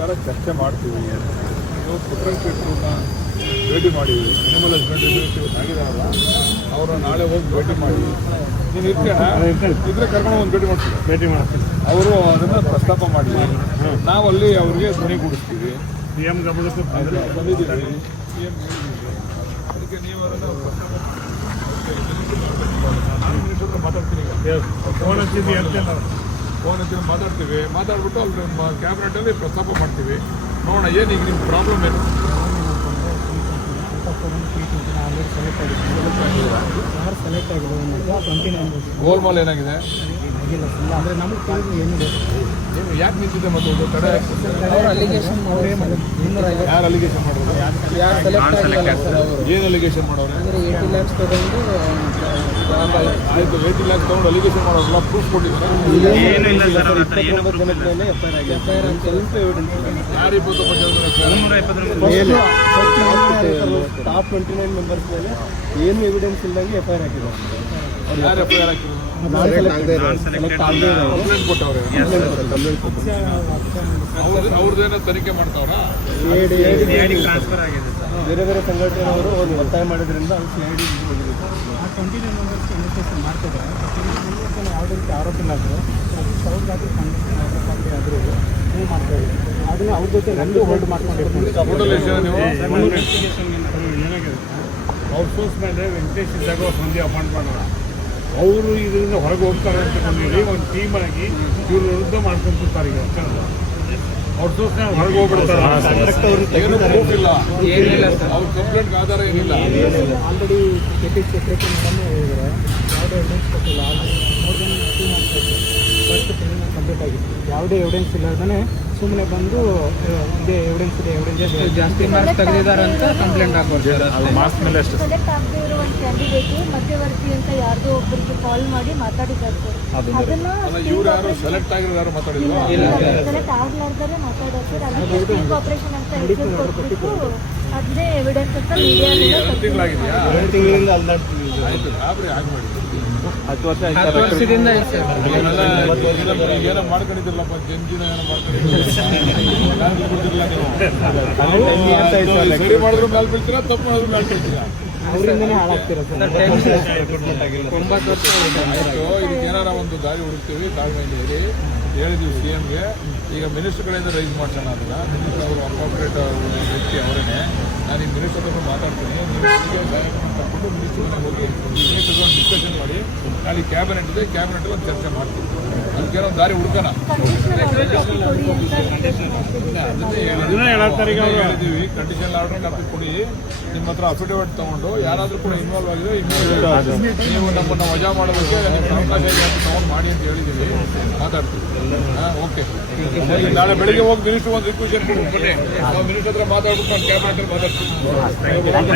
ವಿಚಾರ ಚರ್ಚೆ ಮಾಡ್ತೀವಿ. ನೀವು ಪುಟ್ರಂಪೇಟೆಯವ್ರನ್ನ ಭೇಟಿ ಮಾಡಿವಿ, ಅನಿಮಲ್ ಹಸ್ಬೆಂಡ್ರಿ ಆಗಿದಾರಲ್ಲ ಅವ್ರನ್ನ ನಾಳೆ ಹೋಗಿ ಭೇಟಿ ಮಾಡಿ. ನೀನು ಇದ್ರೆ ಕರ್ಕೊಂಡು ಒಂದು ಭೇಟಿ ಮಾಡ್ತೀನಿ. ಅವರು ಅದನ್ನು ಪ್ರಸ್ತಾಪ ಮಾಡಿ ನಾವಲ್ಲಿ ಅವ್ರಿಗೆ ಧ್ವನಿಗೂಡಿಸ್ತೀವಿ. ಬಂದಿದ್ದೀವಿ ಅದಕ್ಕೆ ನೀವು ಅದನ್ನು ಮಾತಾಡ್ತೀನಿ. ಫೋನ್ ಹಚ್ಚಿ ಮಾತಾಡ್ಬಿಟ್ಟು ಅಲ್ಲಿ ಕ್ಯಾಬಿನೆಟಲ್ಲಿ ಪ್ರಸ್ತಾಪ ಮಾಡ್ತೀವಿ. ನೋಡೋಣ ಏನು ಈಗ ನಿಮ್ಮ ಪ್ರಾಬ್ಲಮ್ ಏನು. ಗೋಲ್ಮಾಲ್ ಏನಾಗಿದೆ ಅಂದರೆ ನಮಗೆ ಏನಿದೆ ಏನು ಯಾಕೆ ನಿಂತಿದೆ ಮತ್ತು ತಡೆ ಯಾರು ಅಲಿಗೇಷನ್ ಮಾಡೋರು? ಏನು ಅಲಿಗೇಷನ್ ಮಾಡೋರು? 80 lakhs ತಗೊಂಡು ಆಯಿತು, 80 lakhs ತೊಗೊಂಡು ಅಲಿಗೇಷನ್ ಮಾಡೋರಲ್ಲ, ಪ್ರೂಫ್ ಕೊಟ್ಟಿದ್ದಾರೆ. FIR ಅಂತ ಯಾರು 29 ಟಾಪ್ 29 ಮೆಂಬರ್ಸ್ ಮೇಲೆ ಏನು ಎವಿಡೆನ್ಸ್ ಇಲ್ಲದಂಗೆ FIR ಹಾಕಿದ್ದಾರೆ. ಯಾರು FIR ಹಾಕಿದ್ರು? ಕಂಪ್ಲೇಂಟ್ ಕೊಟ್ಟವ್ರೆ. ಅವ್ರದ್ದೇನೋ ತನಿಖೆ ಮಾಡ್ತಾವ್ರ? ಟ್ರಾನ್ಸ್ಫರ್ ಆಗಿದೆ. ಬೇರೆ ಬೇರೆ ಸಂಘಟನೆಯವರು ಒಂದು ಒತ್ತಾಯ ಮಾಡೋದ್ರಿಂದ ಅದು CID ಹೋಗಿದೆ. 29 ಮೆಂಬರ್ಸ್ ಇನ್ವೆಸ್ಟಿಗೇಷನ್ ಮಾಡ್ತಿದ್ದಾರೆ. ಯಾವುದೇ ರೀತಿ ಆರೋಪ ಇಲ್ಲ ಆದರೂ ಅವ್ರಿಗಾದ್ರೂ ಆದರೂ ಮೂವ್ ಮಾಡ್ತಾ ಇದ್ದಾರೆ. ಅದನ್ನು ಅವ್ರ ಜೊತೆ ನಂದು ಹೋಲ್ಡ್ ಮಾಡ್ಕೊಂಡಿರ್ತೀನಿ. ಏನಾಗಿದೆ ಔಟ್ಸೋರ್ಸ್ ಮೇಲೆ ವೆಂಕಟೇಶ್ ಇದ್ದಾಗ ಮಂದಿ ಅಪಾಯಿಂಟ್ ಮಾಡೋಣ. ಅವರು ಇದರಿಂದ ಹೊರಗೆ ಹೋಗ್ತಾರೆ ಅಂತ ಹೇಳಿ ಒಂದು ಟೀಮ್ ಆಗಿ ಇವ್ರ ವಿರುದ್ಧ ಮಾಡ್ಕೊಂಡ್ಬಿಡ್ತಾರೆ. ಈಗ ಔಟ್ಸೋರ್ಸ್ ಹೊರಗೆ ಹೋಗ್ಬಿಡ್ತಾರೆ. ಏನು ಪ್ರೂಫ್ ಇಲ್ಲ, ಅವ್ರ ಕಂಪ್ಲೇಂಟ್ಗೆ ಆಧಾರ ಏನಿಲ್ಲ. ಆಲ್ರೆಡಿ ಕೆಪಿ ಸೆಕ್ರೆಟರಿ ಮೇಡಮ್ ಹೇಳಿದ್ದಾರೆ, ಯಾವುದೇ ಎವಿಡೆನ್ಸ್ ಕೊಟ್ಟಿಲ್ಲ. More than 2 months first criminal complete ಆಗಿತ್ತು. ಯಾವುದೇ ಎವಿಡೆನ್ಸ್ ಇಲ್ಲದೇ ಸುಮ್ಮನೆ ಬಂದು ಇದೇ ಎವಿಡೆನ್ಸ್ ಇದೆ, ಎವಿಡೆನ್ಸ್ ಜಾಸ್ತಿ ಮಾರ್ಕ್ಸ್ ತೆಗೆದಿದ್ದಾರೆ ಅಂತ ಕಂಪ್ಲೇಂಟ್ ಹಾಕ್ಬಾರ್ದು. ಮಾರ್ಕ್ಸ್ ಮೇಲೆ ಅಷ್ಟೇ. ಸೆಲೆಕ್ಟ್ ಆಗದೆ ಇರೋ ಒಂದು ಕ್ಯಾಂಡಿಡೇಟ್ ಮಧ್ಯವರ್ತಿ ಅಂತ ಯಾರ್ದೋ ಒಬ್ಬರಿಗೆ ಕಾಲ್ ಮಾಡಿ ಮಾತಾಡಿದ್ದಾರೆ ಸರ್. ಅದನ್ನ ಇವ್ರು ಯಾರು ಸೆಲೆಕ್ಟ್ ಆಗಿರೋ ಯಾರು ಮಾತಾಡಿದ್ರು? ಸೆಲೆಕ್ಟ್ ಆಗ್ಲಾರ್ದರೆ ಮಾತಾಡೋದು ಸರ್. ಅದಕ್ಕೆ ಸ್ಟಿಂಗ್ ಆಪರೇಷನ್ ಅಂತ ಹೆಸರು ಕೊಟ್ಬಿಟ್ಟು ಅದೇ ಎವಿಡೆನ್ಸ್ ಅಂತ ಮೀಡಿಯಾ ತಿಂಗಳಾಗಿದೆಯಾ? 2 ತಿಂಗಳಿಂದ ಅಲ್ದಾಡ್ತೀವಿ. ಆಯ್ತು, ಗಾಬರಿ ಆಗಬೇಡಿ. 10 ವರ್ಷದಿಂದ ಏನೋ ಮಾಡ್ಕೊಂಡಿದ್ರಲ್ಲಪ್ಪ, ಜಂಜಿನ ಏನೋ ಮಾಡ್ಕೊಂಡಿದ್ದಿಲ್ಲ. ಸರಿ ಮಾಡಿದ್ರು ಮೇಲೆ ಬೀಳ್ತೀರಾ, ತಪ್ಪು ಮಾಡಿದ್ರು ಮೇಲೆ ಬೀಳ್ತೀರಾ? ಅವರಿಂದನೇ ಹಾಳಾಗ್ತೀರಾ ಸರ್. 9 ವರ್ಷ ಆಯಿತು, ಇದಕ್ಕೆ ಏನಾರ ಒಂದು ದಾರಿ ಹುಡುಕ್ತೀವಿ. ತಾಳ್ಮೆಯಲ್ಲಿ ಹೇಳಿದ್ವಿ CMಗೆ. ಈಗ ಮಿನಿಸ್ಟರ್ ಕಡೆಯಿಂದ ರೈಸ್ ಮಾಡ್ಸೋಣ ಅದನ್ನ. ಮಿನಿಸ್ಟರ್ ಅವರು ಅಪ್ರೋಪ್ರಿಯೇಟ್ ವ್ಯಕ್ತಿ ಅವರೇನೆ. ನಾನು ಈ ಮಿನಿಸ್ಟರ್ ಹತ್ರ ಮಾತಾಡ್ತೀನಿ. ತಗೊಂಡು ಮಿನಿಸ್ಟರ್ ಮನೆಗೆ ಹೋಗಿ ಮಿನಿಸ್ಟರ್ ಒಂದು ಡಿಸ್ಕಷನ್ ಮಾಡಿ ನಾಳೆ ಕ್ಯಾಬಿನೆಟ್ ಇದೆ, ಕ್ಯಾಬಿನೆಟಲ್ಲಿ ಒಂದು ಚರ್ಚೆ ಮಾಡ್ತೀವಿ. ಅದಕ್ಕೇನೋ ಒಂದು ದಾರಿ ಹುಡುಕೋಣ. ಹೇಳಿದ್ದೀವಿ ಕಂಡೀಷನ್ ಆರ್ಡರ್ ಕಾಪಿ ಕೊಡಿ. ನಿಮ್ಮ ಹತ್ರ ಅಫಿಡವಿಟ್ ತೊಗೊಂಡು ಯಾರಾದರೂ ಕೂಡ ಇನ್ವಾಲ್ವ್ ಆಗಿದೆ ನೀವು ನಮ್ಮನ್ನು ವಜಾ ಮಾಡೋದಕ್ಕೆ ಅವಕಾಶ ಇದೆ ಅಂತ ತೊಗೊಂಡು ಮಾಡಿ ಅಂತ ಹೇಳಿದ್ದೀವಿ. ಮಾತಾಡ್ತೀವಿ. ಓಕೆ, ನಾಳೆ ಬೆಳಿಗ್ಗೆ ಹೋಗಿ ಮಿನಿಸ್ಟರ್ ಒಂದು ರಿಕ್ವೆಷನ್ ಕೊಟ್ಟು ಬನ್ನಿ. ನಾವು ಮಿನಿಸ್ಟರ್ ಹತ್ರ ಮಾತಾಡ್ಬಿಟ್ಟು ನಾನು ಕ್ಯಾಬಿನೆಟಲ್ಲಿ ಮಾತಾಡ್ತೀವಿ.